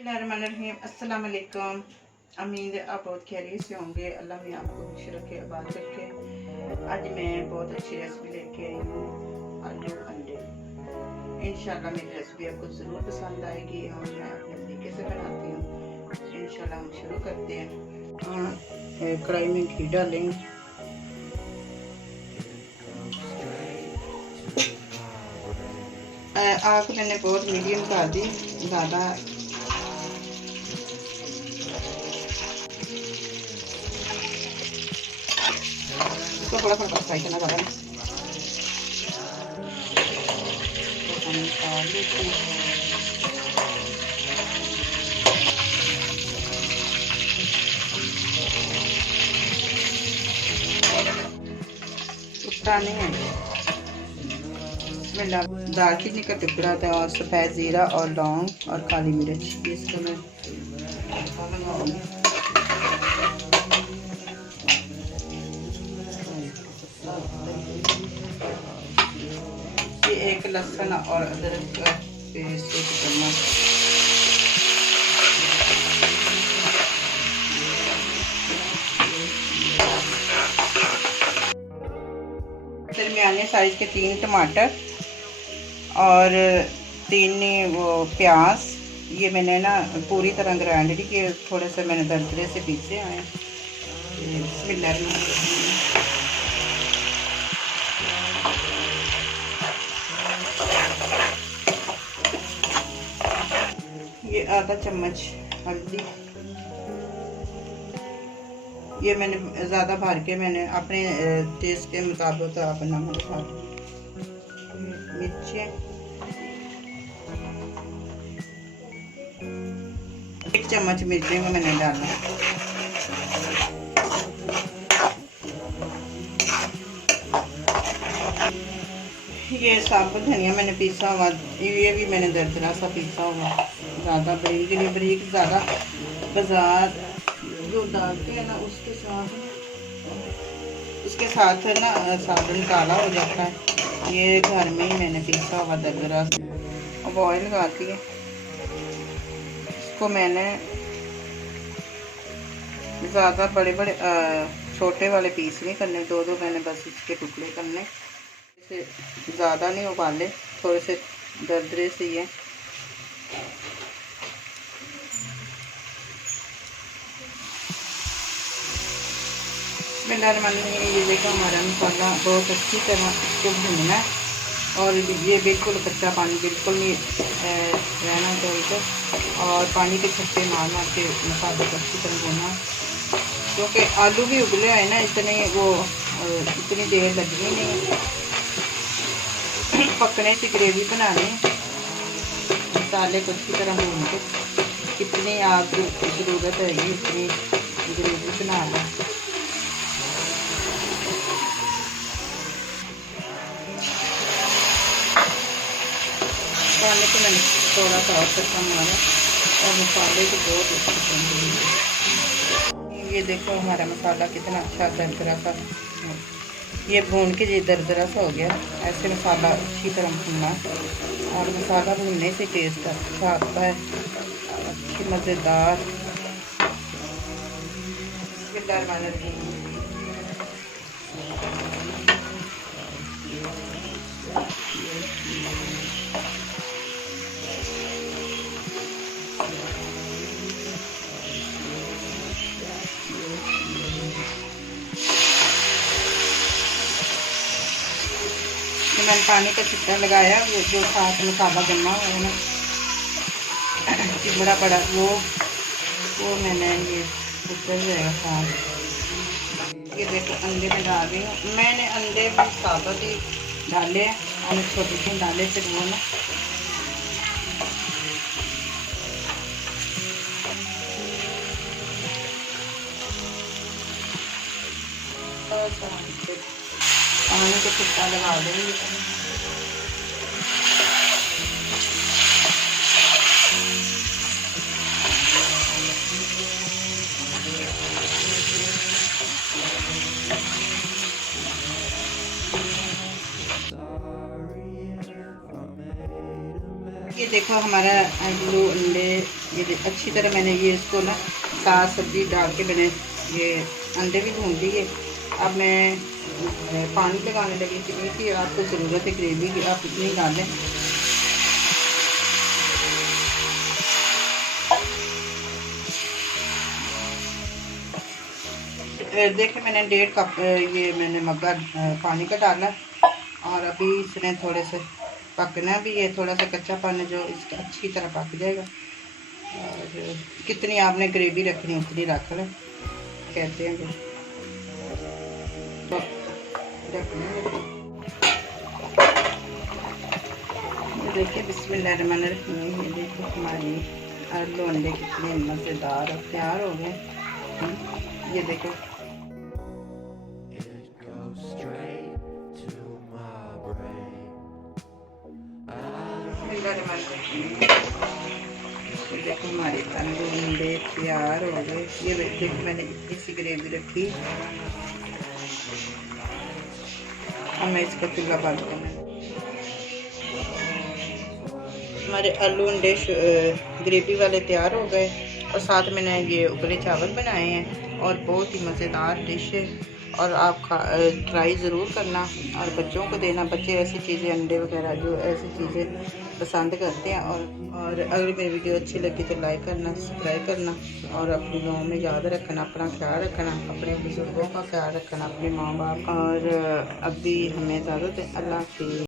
बिस्मिल्लाहिर्रहमानिर्रहीम। अस्सलाम वालेकुम। उम्मीद है आप बहुत खैरियत से होंगे। अल्लाह में आपको खुश रखे, आबाद रखे। आज मैं बहुत अच्छी रेसिपी लेके आई हूँ, आलू अंडे। इंशाल्लाह मेरी रेसिपी आपको ज़रूर पसंद आएगी और मैं अपने तरीके से बनाती हूँ। इंशाल्लाह हम शुरू करते हैं। कढ़ाई में घी डालेंगे। आग मैंने बहुत मीडियम कर दी, ज़्यादा इसको थोड़ा थोड़ा फ्राई करना ज़्यादा है। तो हम डाल देते हैं। उतना नहीं है। दालचीनी का टुकड़ा था और सफ़ेद ज़ीरा और लौंग और काली मिर्च, इसको मैं ये एक लहसुन और अदरक का पेस्ट, एक चम्मच। दरमियाने साइज के 3 टमाटर और 3 वो प्याज, ये मैंने ना पूरी तरह ग्राइंड नहीं किए, थोड़े से मैंने दरदरे से पीसे हैं। ये आधा चम्मच हल्दी, ये मैंने ज़्यादा भर के मैंने अपने टेस्ट के मुताबिक आप नमक डाल, मिर्चें 1 चम्मच मिर्चें को मैंने डाला। ये साबुत धनिया मैंने पीसा हुआ, ये भी मैंने दरदरा सा पीसा हुआ, ज़्यादा बारीक नहीं, बारीक ज़्यादा बाजार जो डालते हैं ना उसके साथ है ना साबुन काला हो जाता है। ये घर में ही मैंने पीसा हुआ दरदरा। अब ऑयल लगाती है, इसको मैंने ज़्यादा बड़े बड़े छोटे वाले पीस नहीं करने, 2 मैंने बस इसके टुकड़े करने, इसे ज़्यादा नहीं उबाले, थोड़े से दरदरे से ही है। ये देखो हमारा मसाला बहुत अच्छी तरह इसको भूनना है और ये बिल्कुल कच्चा पानी बिल्कुल नहीं रहना चाहिए और पानी के छक्के मार मार के मसाले को अच्छी तरह भूनना, क्योंकि आलू भी उबले हैं ना, इतनी देर लगनी नहीं पकने की ग्रेवी बनानी। मसाले को अच्छी तरह भून के कितनी आग की ज़रूरत है इतनी ग्रेवी बना लें। पानी को मैंने थोड़ा सा और कच्चा मारा और मसाले को बहुत अच्छी। ये देखो हमारा मसाला कितना अच्छा दरदरा सा, ये भून के ये दरदरा सा हो गया। ऐसे मसाला अच्छी तरह भूनना और मसाला भूनने से टेस्ट अच्छा आता है, अच्छी मज़ेदार। मैंने पानी का छिट्टा लगाया, वो जो साथ मसाला जमा हुआ है ना चिमड़ा पड़ा, वो मैंने ये उतर जाएगा साथ। ये देखो अंडे में डाल रही हूँ मैंने, अंडे भी साबुत ही डाले और छोटे डाले फिर वो ना पानी को छिट्टा लगा देंगे। ये देखो हमारा आलू अंडे, ये अच्छी तरह मैंने ये इसको ना साग सब्जी डाल के मैंने ये अंडे भी भून दिए। अब मैं पानी लगाने लगी, जितनी की आपको ज़रूरत है ग्रेवी की आप इतनी डालें। देखिए मैंने 1.5 कप ये मैंने मग्गा पानी का डाला और अभी इसने थोड़े से पकना भी है, थोड़ा सा कच्चा पानी जो इसका अच्छी तरह पक जाएगा। और कितनी आपने ग्रेवी रखनी उतनी रख लें, कहते हैं तो देखिए बिस्मिल्लाहिर्रहमानिर्रहीम। ये देखो हमारी आलू अंडे कितने मज़ेदार और तैयार हो गए। ये देखो देखो हमारे आलू अंडे तैयार हो गए। ये देखो मैंने इतनी सी ग्रेवी रखी। अब मैं इसका चूल्हा बंद करना। हमारे आलू अंडे ग्रेवी वाले तैयार हो गए और साथ मैंने ये उबले चावल बनाए हैं और बहुत ही मज़ेदार डिश है। और आप ट्राई ज़रूर करना और बच्चों को देना। बच्चे ऐसी चीज़ें अंडे वगैरह जो ऐसी चीज़ें पसंद करते हैं। और अगर मेरी वीडियो अच्छी लगी तो लाइक करना, सब्सक्राइब करना और अपनी दुआओं में याद रखना, अपना ख्याल रखना, अपने बुजुर्गों का ख्याल रखना, अपने माँ बाप। और अभी हमें इजाज़त है। अल्लाह हाफ़िज़।